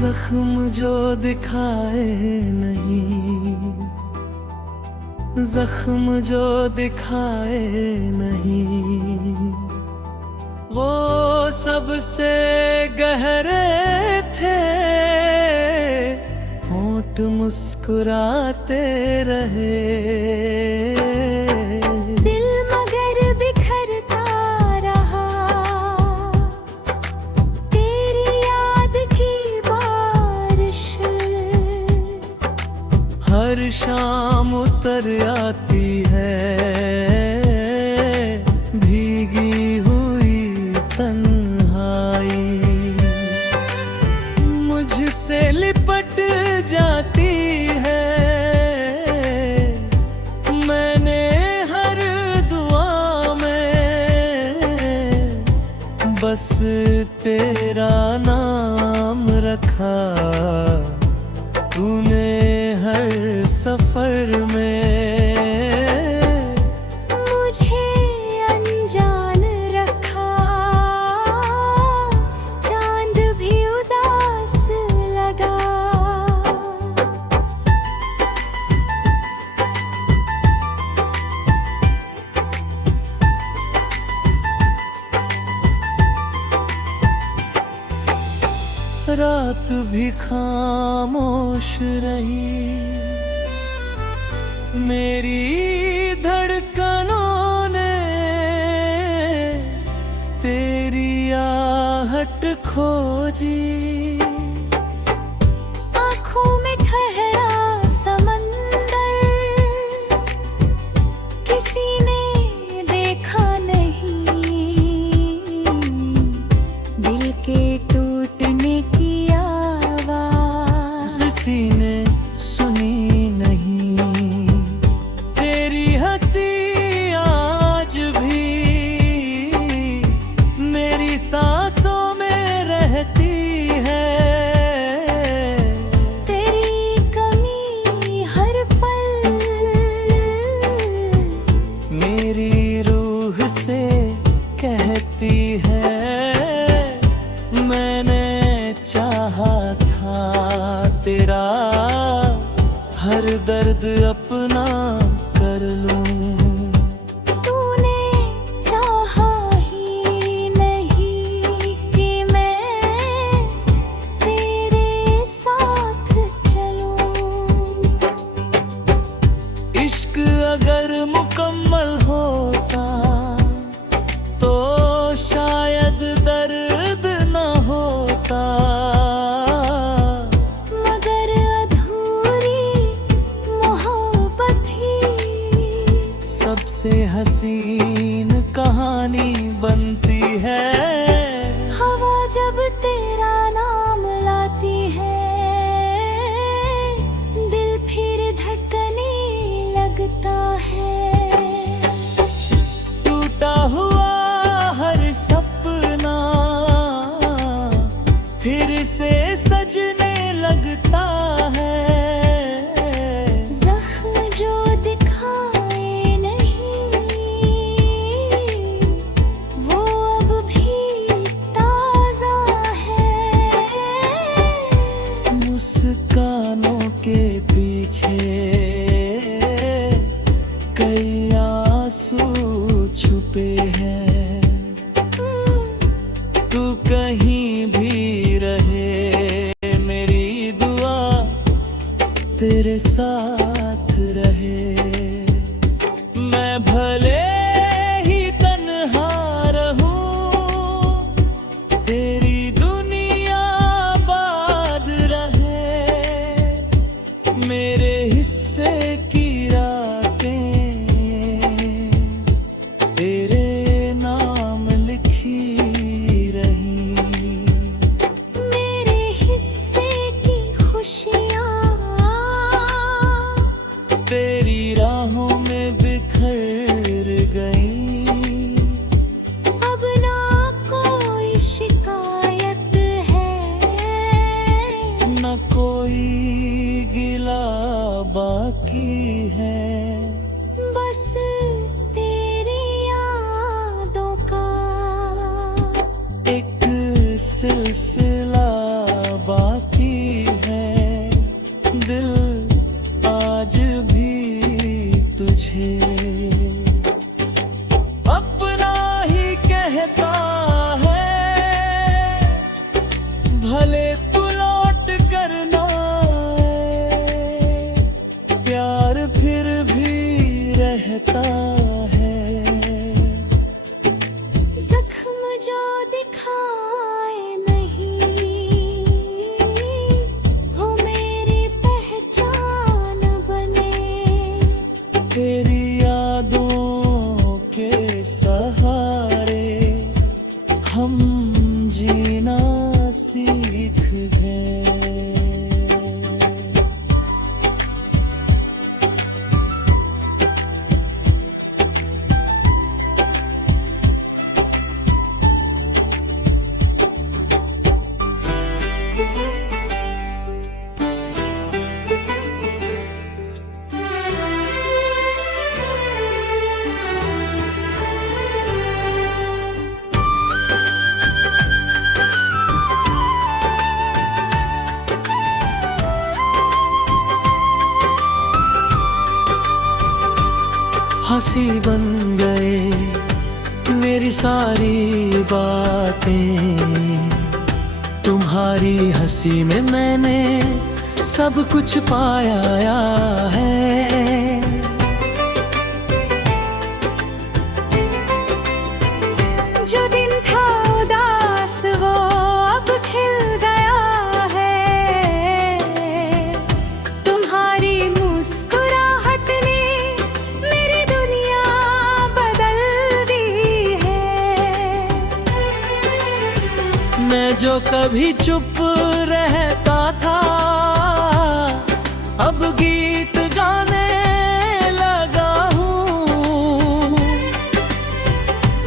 जख्म जो दिखाए नहीं, जख्म जो दिखाए नहीं, वो सबसे गहरे थे। होंठ मुस्कुराते रहे, दिल मगर बिखरता रहा, तेरी याद की बारिश हर शाम उतर आती है, भीगी हुई तन्हाई मुझसे लिपट जाती है। मैंने हर दुआ में बस तेरा नाम रखा, तूने हर सफर में मुझे अनजान रखा। चांद भी उदास लगा, रात भी खामोश रही, मेरी धड़कनों ने तेरी आहट खोजी। आँखों में ठहरा समंदर, किसी ने देखा नहीं, दिल के टूटने की आवाज़ किसी ने सुनी नहीं। तेरी हंसी आज भी मेरी सांसों में रहती है, तेरी कमी हर पल मेरी रूह से कहती है। मैंने चाहा था तेरा हर दर्द अपना कर लूं, तूने चाहा ही नहीं कि मैं तेरे साथ चलूं। इश्क अगर मुकम्मल होता तो शायद दर्द न होता, मगर अधूरी मोहब्बत ही सबसे हसीन कहानी बनती है। हवा जब तेरा नाम लाती है, दिल फिर धड़कने लगता है। टूटा हुआ हर सपना फिर से सजने लगता है। जख्म जो दिखाए नहीं, वो अब भी ताजा है। मुस्कानों के पीछे कई आंसू छुपे हैं। तू कहीं भी रहे, मेरी दुआ तेरे साथ रहे। मैं भले ही तन्हा रहूं, तेरी दुनिया आबाद रहे। मेरे हिस्से की रातें तेरे नाम लिखी रही, मेरे हिस्से की खुशियाँ तेरी राहों में बिखर गई। अब ना कोई शिकायत है, न कोई गिला बाकी है। बस तेरी यादों का एक सिलसिला बाकी रहता है। जख्म जो दिखाए नहीं वो मेरी पहचान बने। तेरी यादों के सहारे हम जीना सीख गए। हंसी बन गए मेरी सारी बातें, तुम्हारी हंसी में मैंने सब कुछ पाया है। जो दिन था उदास वो अब खिल गया है। तुम्हारी मुस्कुराहट ने मेरी दुनिया बदल दी है। मैं जो कभी चुप रहता था अब गीत गाने लगा हूँ।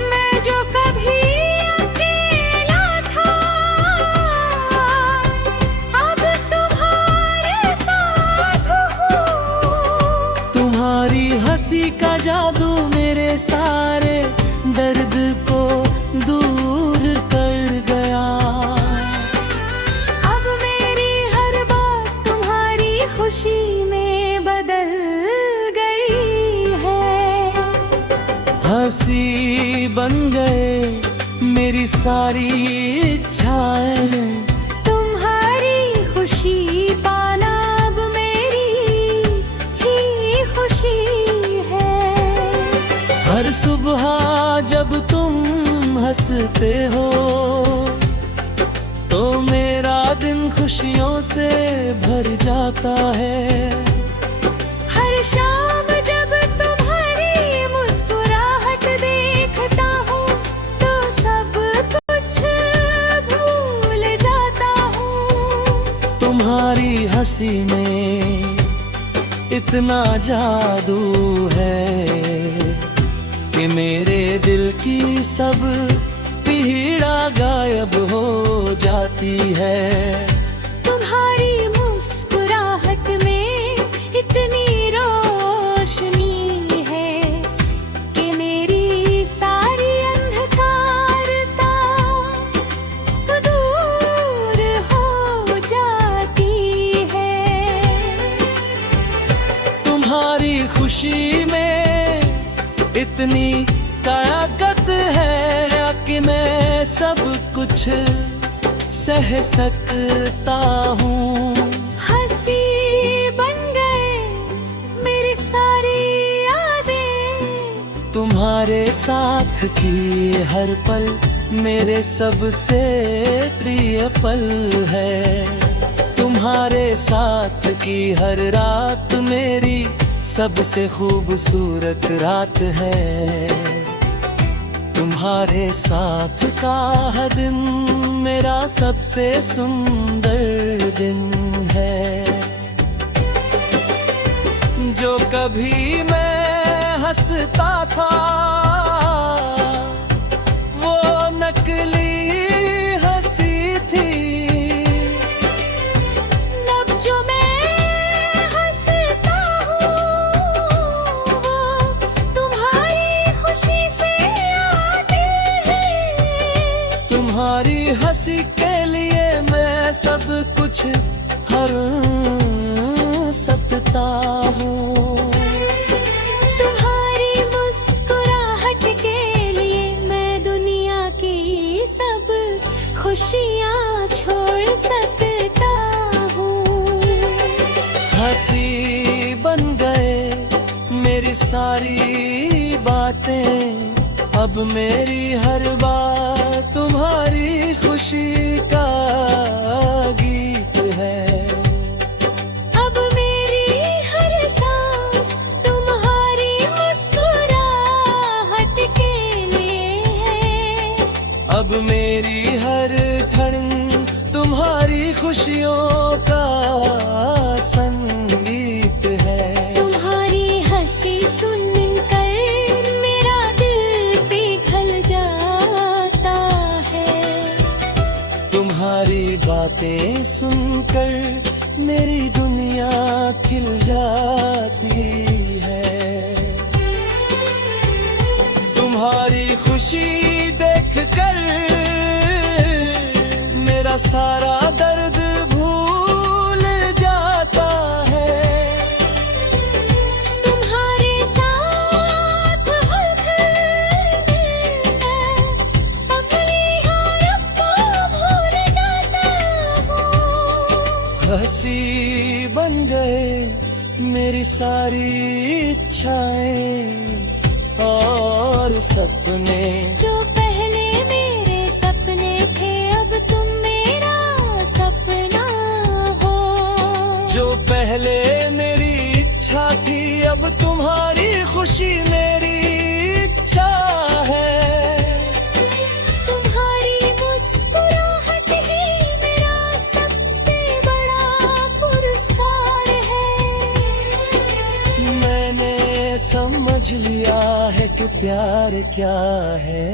मैं जो कभी अकेला था अब तुम्हारे साथ हूँ। तुम्हारी हंसी का जादू मेरे सारे दर्द को दूर कर गया। अब मेरी हर बात तुम्हारी खुशी में बदल गई है। हंसी बन गए मेरी सारी इच्छाएं, तुम्हारी खुशी पाना अब मेरी ही खुशी है। हर सुबह जब तुम हंसते हो तो मेरा दिन खुशियों से भर जाता है। हर शाम जब तुम्हारी मुस्कुराहट देखता हूँ तो सब कुछ भूल जाता हूँ। तुम्हारी हंसी में इतना जादू है कि मेरे दिल की सब पीड़ा गायब हो जाती है। तुम्हारी मुस्कुराहट में इतनी रोशनी है कि मेरी सारी अंधकारता दूर हो जाती है। तुम्हारी खुशी में इतनी ताकत है कि मैं सब कुछ सह सकता हूँ। हंसी बन गए मेरी सारी यादें, तुम्हारे साथ की हर पल मेरे सबसे प्रिय पल है। तुम्हारे साथ की हर रात मेरी सबसे खूबसूरत रात है। तुम्हारे साथ का हर दिन मेरा सबसे सुंदर दिन है। जो कभी मैं हंसता था वो नकली हंसी थी। अब जो मैं हंसता हूँ वो तुम्हारी खुशी से आती है। तुम्हारी हंसी के लिए मैं सब कुछ हर सकता हूँ। तुम्हारी मुस्कुराहट के लिए मैं दुनिया की सब खुशियाँ छोड़ सकता हूँ। हंसी बन गए मेरी मेरी सारी बातें, अब मेरी हर बात तुम्हारी खुशी का गीत है। अब मेरी हर सांस तुम्हारी मुस्कुराहट के लिए है। अब मेरी हर धड़कन तुम्हारी खुशियों का संगीत है। तुम्हारी हंसी सुनकर मेरा दिल पिघल जाता है। तुम्हारी बातें सुनकर मेरी दुनिया खिल जाती है। तुम्हारी खुशी देखकर मेरा सारा दर्द भूल जाता है। तुम्हारे साथ हर मैं अपनी हालत को भूल जाता हूँ। हंसी बन गए मेरी सारी इच्छाएं और सपने। जो पहले मेरे सपने थे अब तुम मेरा सपना हो। जो पहले मेरी इच्छा थी अब तुम्हारी खुशी मेरी इच्छा है। तुम्हारी मुस्कुराहट ही मेरा सबसे बड़ा पुरस्कार है। मैंने समझ लिया है कि प्यार क्या है।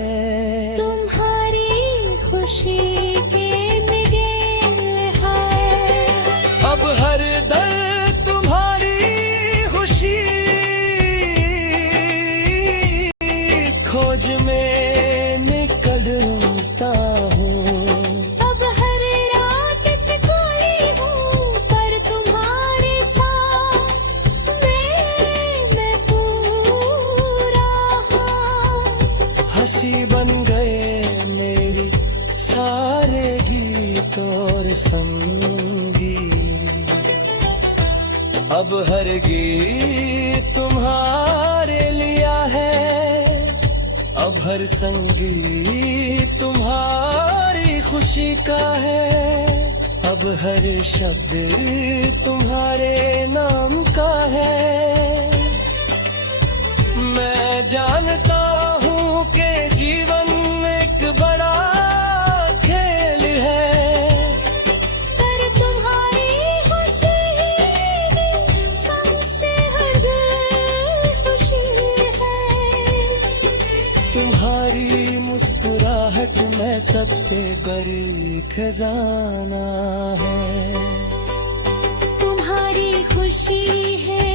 तुम्हारी खुशी के मिगे है। अब हर दर्द तुम्हारी खुशी खोज में निकलता हूँ। अब हर रात पे कोई हूँ पर तुम्हारे साथ मैं पूरा हूँ। हंसी बन गए मेरी सारे गीत और संगीत। अब हर गीत तुम्हारे लिया है। अब हर संगीत तुम्हारी खुशी का है। अब हर शब्द तुम्हारे नाम का है। मैं जानता हूँ कि जीवन एक बड़ा खेल है। पर तुम्हारी खुशी सबसे हर खुशी है। तुम्हारी मुस्कुराहट में सबसे बड़ी खजाना है। तुम्हारी खुशी है